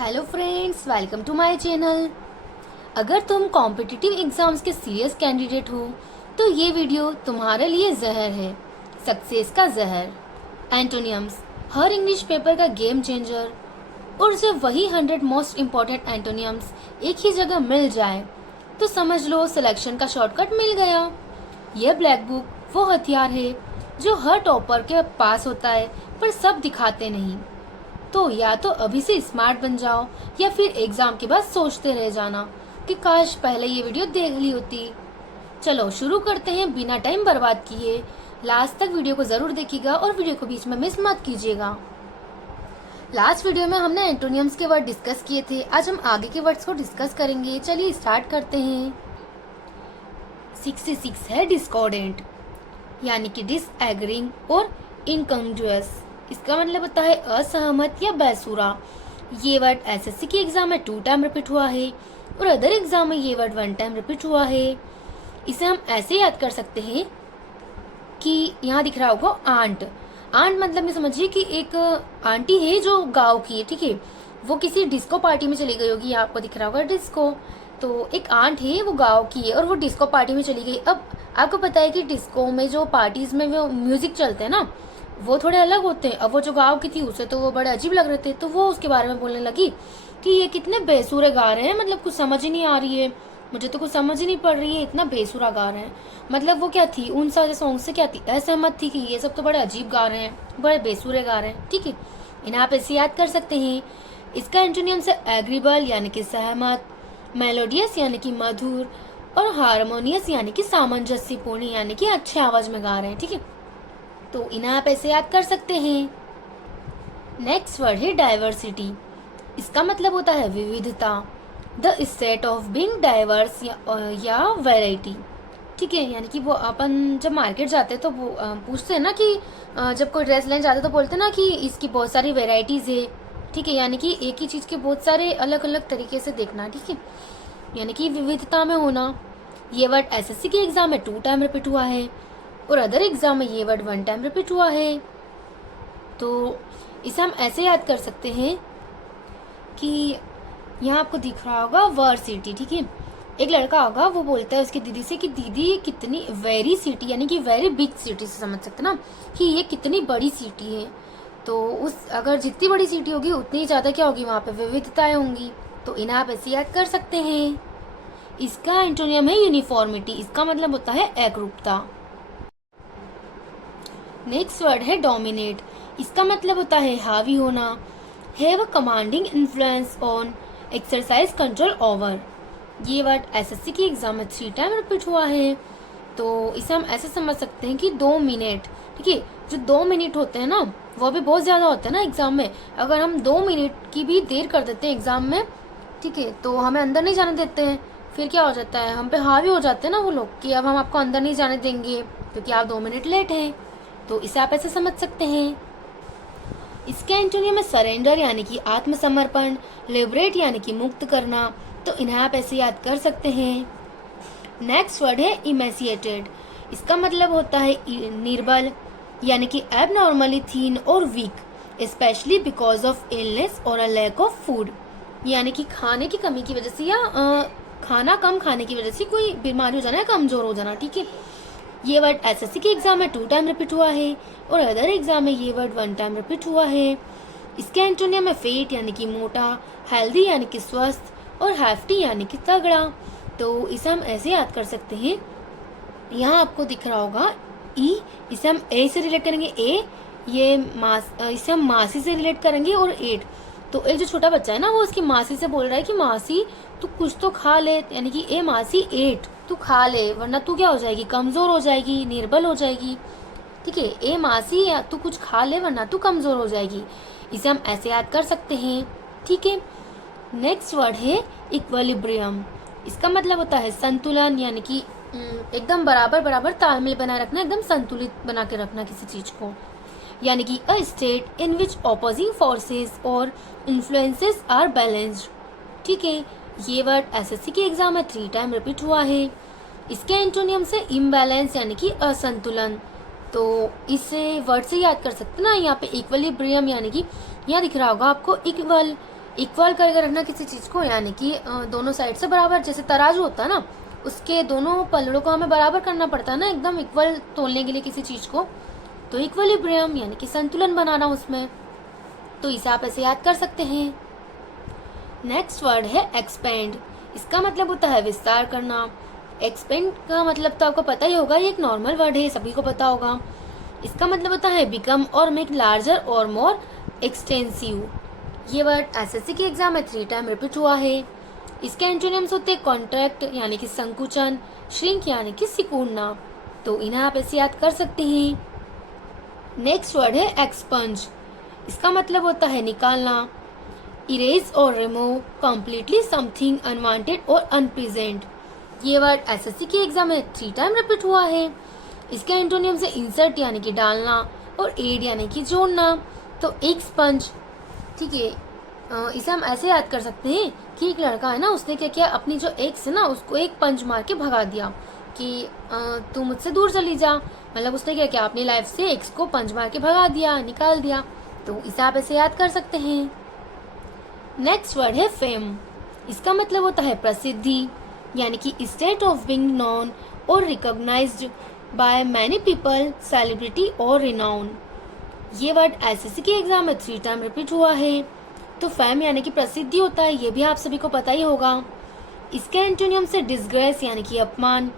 Hello friends, welcome to my channel. अगर तुम competitive exams के सीरियस कैंडिडेट हो तो ये वीडियो तुम्हारे लिए जहर है। सक्सेस का जहर, एंटोनियम्स, हर इंग्लिश पेपर का गेम चेंजर। और जब वही 100 मोस्ट इम्पॉर्टेंट एंटोनियम्स एक ही जगह मिल जाए तो समझ लो सिलेक्शन का शॉर्टकट मिल गया। यह ब्लैक बुक वो हथियार है जो हर टॉपर के पास होता है, पर सब दिखाते नहीं। तो या तो अभी से स्मार्ट बन जाओ या फिर एग्जाम के बाद सोचते रह जाना कि काश पहले ये वीडियो देख ली होती। चलो शुरू करते हैं बिना टाइम बर्बाद किए। लास्ट तक वीडियो को जरूर देखिएगा और वीडियो को बीच में मिस मत कीजिएगा। लास्ट वीडियो में हमने एंटोनियम्स के वर्ड डिस्कस किए थे, आज हम आगे के वर्ड्स को डिस्कस करेंगे। चलिए स्टार्ट करते हैं। 66 है डिस्कॉर्डेंट, यानी कि डिसएग्रीइंग और इनकंग्रुअस। इसका मतलब होता है असहमत या बेसुरा। ये वर्ड एसएससी के एग्जाम में 2 टाइम रिपीट हुआ है और अदर एग्जाम में ये वर्ड 1 टाइम रिपीट हुआ है। इसे हम ऐसे याद कर सकते हैं कि यहाँ दिख रहा होगा आंट। आंट मतलब में समझिए कि एक आंटी है जो गांव की है, ठीक है। वो किसी डिस्को पार्टी में चली गई होगी, यहाँ आपको दिख रहा होगा डिस्को। तो एक आंट है, वो गांव की है और वो डिस्को पार्टी में चली गई। अब आपको पता है कि डिस्को में जो पार्टीज में वो म्यूजिक चलते हैं ना, वो थोड़े अलग होते हैं। अब वो जो गांव की थी उसे तो वो बड़े अजीब लग रहे थे, तो वो उसके बारे में बोलने लगी कि ये कितने बेसुरे गा रहे हैं, मतलब कुछ समझ ही नहीं आ रही है, मुझे तो कुछ समझ ही नहीं पड़ रही है, इतना बेसुरा गा रहे हैं। मतलब वो क्या थी, उन सारे सॉन्ग से क्या थी, असहमत थी कि ये सब तो बड़े अजीब गा रहे हैं, बड़े बेसुरे गा रहे हैं, ठीक है। इन्हें आप ऐसे याद कर सकते हैं। इसका एंटोनियम से एग्रीबल यानी कि सहमत, मेलोडियस यानी कि मधुर, और हारमोनियस यानी कि सामंजस्यपूर्ण यानी कि अच्छे आवाज में गा रहे हैं, ठीक है। तो इन्हें आप ऐसे याद कर सकते हैं। नेक्स्ट वर्ड है डाइवर्सिटी। इसका मतलब होता है विविधता, the state of being diverse या वैरायटी, ठीक है। यानी कि वो अपन जब मार्केट जाते हैं तो वो पूछते हैं ना कि जब कोई ड्रेस लेने जाते हैं तो बोलते हैं ना कि इसकी बहुत सारी वेराइटीज है, ठीक है। यानी कि एक ही चीज के बहुत सारे अलग अलग तरीके से देखना, ठीक है, यानी कि विविधता में होना। ये वर्ड एसएससी के एग्जाम में 2 टाइम रिपीट हुआ है और अदर एग्जाम में ये वर्ड 1 टाइम रिपीट हुआ है। तो इसे हम ऐसे याद कर सकते हैं कि यहाँ आपको दिख रहा होगा वर्सिटी, ठीक है। एक लड़का होगा, वो बोलता है उसकी दीदी से कि दीदी कितनी वेरी सिटी, यानी कि वेरी बिग सिटी से समझ सकते ना कि ये कितनी बड़ी सिटी है। तो उस अगर जितनी बड़ी सिटी होगी उतनी ज्यादा क्या होगी, वहां पे विविधताएं होंगी। तो इन्हें आप ऐसे याद कर सकते हैं। इसका एंटोनियम है यूनिफॉर्मिटी। इसका मतलब होता है एकरूपता। नेक्स्ट वर्ड है डोमिनेट। इसका मतलब होता है हावी होना, have a commanding influence on, exercise control over. ये वर्ड एसएससी के एग्जाम में 3 टाइम रिपीट हुआ है। तो इसे हम ऐसे समझ सकते हैं कि 2 मिनट, ठीक है। जो 2 मिनट होते हैं ना, वो भी बहुत ज्यादा होते हैं ना एग्जाम में। अगर हम 2 मिनट की भी देर कर देते हैं एग्जाम में, ठीक है, तो हमें अंदर नहीं जाने देते हैं। फिर क्या हो जाता है, हम पे हावी हो जाते हैं ना वो लोग कि अब हम आपको अंदर नहीं जाने देंगे क्योंकि आप 2 मिनट लेट हैं। तो इसे आप ऐसे समझ सकते हैं। इसके एंटोनियम में सरेंडर यानी कि आत्मसमर्पण, लिबरेट यानी कि मुक्त करना। तो इन्हें आप ऐसे याद कर सकते हैं। नेक्स्ट वर्ड है इमेसिएटेड। इसका मतलब होता है निर्बल, यानी कि एबनॉर्मली थीन और weak, specially because of illness और अ लैक ऑफ फूड। यानी कि खाने की कमी की वजह से या खाना कम खाने की वजह से कोई बीमारी हो जाना है, कमजोर हो जाना, ठीक है। ये वर्ड एसएससी के एग्जाम में 2 टाइम रिपीट हुआ है और अदर एग्जाम में ये वर्ड 1 टाइम रिपीट हुआ है। इसके एंटोनियम में फेट यानी कि मोटा, हेल्दी यानी कि स्वस्थ, और हैफ्टी यानी कि तगड़ा। तो इसे हम ऐसे याद कर सकते हैं। यहाँ आपको दिख रहा होगा ई, इसे हम ए से रिलेट करेंगे, ए ये मास, इसे हम मासी से रिलेट करेंगे, और एट। तो एक जो छोटा बच्चा है ना, वो उसकी मासी से बोल रहा है कि मासी तू कुछ तो खा ले, यानी कि ए मासी एट, तू खा ले वरना तू क्या हो जाएगी, कमजोर हो जाएगी, निर्बल हो जाएगी, ठीक है। ए मासी तू कुछ खा ले वरना तू कमजोर हो जाएगी। इसे हम ऐसे याद कर सकते हैं, ठीक है। नेक्स्ट वर्ड है इक्विलिब्रियम। इसका मतलब होता है संतुलन, यानी कि एकदम बराबर बराबर तालमेल बनाए रखना, एकदम संतुलित बना के रखना किसी चीज को। यानी कि a state in which opposing forces और इन्फ्लुएंसेस आर बैलेंस्ड, ठीक है। ये वर्ड एसएससी के एग्जाम में 3 टाइम रिपीट हुआ है। इसके एंटोनियम से इम्बैलेंस यानी कि असंतुलन। तो इसे वर्ड से याद कर सकते ना, यहाँ पे इक्विलिब्रियम यानी कि यहाँ दिख रहा होगा आपको इक्वल, इक्वल करके रखना किसी चीज़ को, यानी कि दोनों साइड से बराबर, जैसे तराजू होता है ना, उसके दोनों पलड़ों को हमें बराबर करना पड़ता है ना, एकदम इक्वल तोलने के लिए किसी चीज़ को। तो इक्विलिब्रियम यानी कि संतुलन बनाना उसमें। तो इसे आप ऐसे याद कर सकते हैं। नेक्स्ट वर्ड है एक्सपेंड। इसका मतलब होता है विस्तार करना। एक्सपेंड का मतलब तो आपको पता ही होगा, ये एक नॉर्मल वर्ड है, सभी को पता होगा। इसका मतलब होता है बिकम और मेक लार्जर और मोर एक्सटेंसिव। ये वर्ड एसएससी के एग्जाम में 3 टाइम रिपीट हुआ है। इसके एंटोनिम्स होते हैं कॉन्ट्रैक्ट यानी कि संकुचन, श्रिंक यानी कि सिकुड़ना। तो इन्हें आप ऐसे याद कर सकते हैं। नेक्स्ट वर्ड है एक्सपंज। इसका मतलब होता है निकालना। इरेज और रिमूव कम्प्लीटली समथिंग अनवांटेड और अनप्रेजेंट। ये वर्ड एसएससी के एग्जाम में 3 टाइम रिपीट हुआ है। इसके एंटोनियम से इंसर्ट यानी कि डालना और एड यानी कि जोड़ना। तो एक स्पंज, ठीक है, इसे हम ऐसे याद कर सकते हैं कि एक लड़का है ना, उसने क्या किया, अपनी जो एक्स है ना उसको एक पंच मार के भगा दिया कि तू मुझसे दूर चली जा। मतलब उसने क्या किया, अपनी लाइफ से एक्स को पंच मार के भगा दिया, निकाल दिया। तो इसे आप ऐसे याद कर सकते हैं। नेक्स्ट वर्ड है फेम। इसका मतलब होता है प्रसिद्धि, यानी कि स्टेट ऑफ बीइंग नोन और recognised by many people, celebrity और रिनाउन। ये वर्ड एसएससी के एग्जाम में 3 टाइम रिपीट हुआ है। तो फेम यानी कि प्रसिद्धि होता है, ये भी आप सभी को पता ही होगा। इसके एंटोनियम से डिसग्रेस यानी कि अपमान,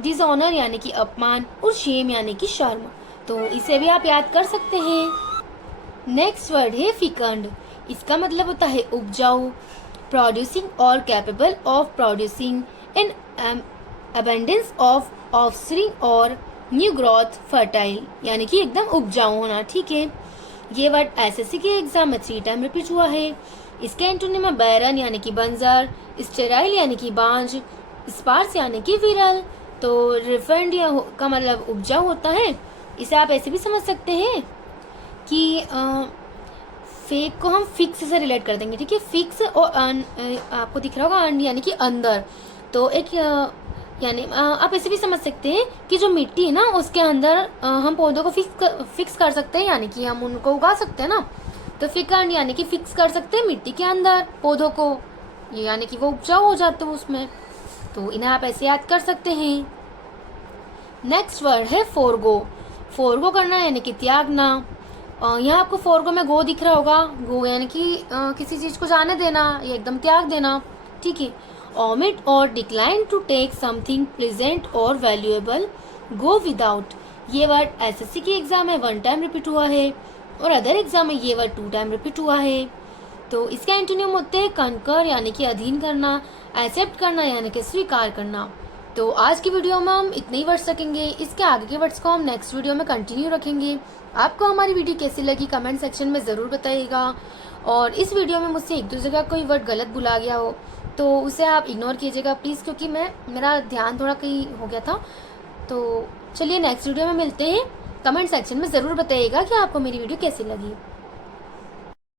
डिसऑनर यानी कि अपमान और शेम यानी कि शर्म। तो इसे भी आप याद कर सकते हैं। नेक्स्ट वर्ड है फिकंड। इसका मतलब होता है उपजाऊ, प्रोड्यूसिंग और capable of producing N abundance of offspring और न्यू ग्रोथ, फर्टाइल यानी कि एकदम उपजाऊ होना, ठीक है। ये वर्ड एसएससी के एग्जाम में 3 टाइम रिपीट हुआ है। इसके एंटोनिम में बैरन यानी कि बंजर, स्टेराइल यानी कि बांझ, स्पार्स यानी कि विरल। तो रिफंड का मतलब उपजाऊ होता है। इसे आप ऐसे भी समझ सकते हैं कि फेक को हम फिक्स से रिलेट कर देंगे, ठीक है। फिक्स और अन, आपको दिख रहा होगा अन यानी कि अंदर। तो एक यानी आप ऐसे भी समझ सकते हैं कि जो मिट्टी है ना उसके अंदर हम पौधों को फिक्स कर सकते हैं, यानी कि हम उनको उगा सकते हैं ना। तो फिकंड यानी कि फिक्स कर सकते हैं मिट्टी के अंदर पौधों को, ये यानी कि वो उपजाऊ हो जाते हैं उसमें। तो इन्हें आप ऐसे याद कर सकते हैं। नेक्स्ट वर्ड है फोरगो। फोरगो करना यानी कि त्यागना। यहाँ आपको फोरगो में गो दिख रहा होगा। गो यानी कि किसी चीज को जाने देना या एकदम त्याग देना, ठीक है। omit और decline to take something pleasant और valuable, go without। ये वर्ड एसएससी के एग्जाम में 1 टाइम रिपीट हुआ है और अदर एग्जाम में ये वर्ड 2 टाइम रिपीट हुआ है। तो इसके एंटोनिम होते हैं कंकर यानी कि अधीन करना, एक्सेप्ट करना यानी कि स्वीकार करना। तो आज की वीडियो में हम इतने ही वर्ड्स रखेंगे, इसके आगे के वर्ड्स को हम नेक्स्ट वीडियो में कंटिन्यू रखेंगे। आपको हमारी वीडियो कैसी लगी कमेंट सेक्शन में ज़रूर बताइएगा। और इस वीडियो में मुझसे एक दो जगह कोई वर्ड गलत बुला गया हो तो उसे आप इग्नोर कीजिएगा प्लीज़, क्योंकि मेरा ध्यान थोड़ा कहीं हो गया था। तो चलिए नेक्स्ट वीडियो में मिलते हैं। कमेंट सेक्शन में ज़रूर बताइएगा कि आपको मेरी वीडियो कैसी लगी।